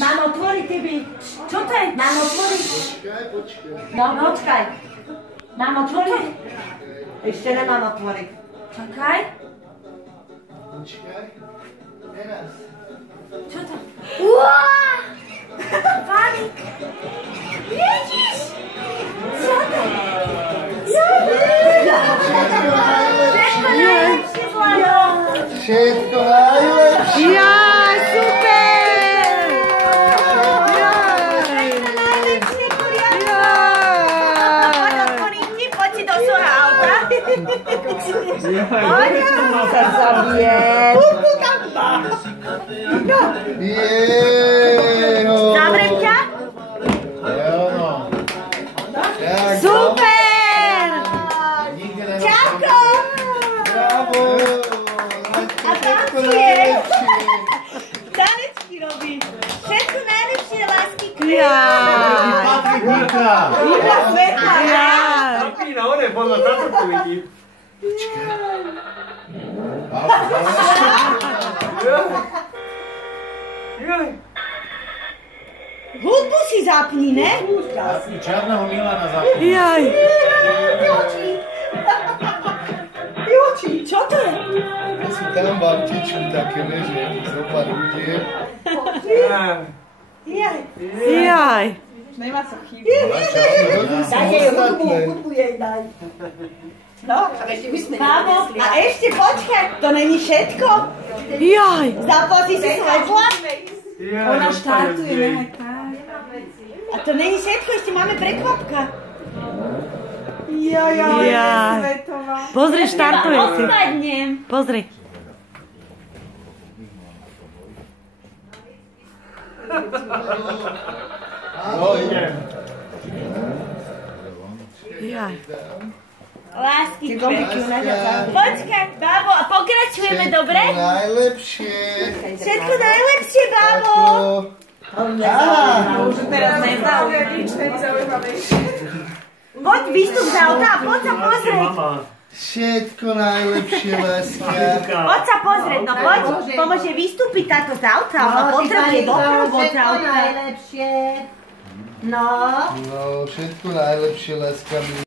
Mám otvoriť, tebe. Čo to je? Mám otvoriť? Počkaj. No, počkaj. Mám otvoriť? Ešte nemám otvoriť. Čakaj. Počkaj. Teraz. Čo to? Uaaaa! Fani! Vidíš? Co to? Všetko najlepšie! Jaj, super! Poď si do svojho auta. Poď sa zabije. Zavriem ťa? Super! Čauko! Bravo! A tancuje! Tanečky robí. Všetko najlepšie, lásky, květ. Patrik Víka! Víka sveta. Zapí na one, podľa táto to vidím. Hudbu si zapni, ne? Čarného Milana zapni. Jaj. Čo to je? Ja si tam babtičku také leže, zopár ľudí. Jaj. Nemá sa chybu. Daj jej hudbu jej daj. No, ešte my sme a ešte počkaj, to není všetko? Jaj. Zaplatí si svetla? Ona štartuje, nehaj tak. A to není všetko, ešte máme prekvapka. Jaj. Pozri, štartuje si. Odpadnem. Pozri. No, idem. Jaj. Lásky, počkaj, bábo, a pokračujeme, dobre? Všetko najlepšie. Všetko najlepšie, bábo. Á, Už teraz poď, vystup z auta a poď sa pozrieť. všetko najlepšie, láska. Poď sa pozrieť, no poď. Pomôže vystúpiť táto z auta, ona potrebuje dopravu od auta. No, všetko najlepšie, láska.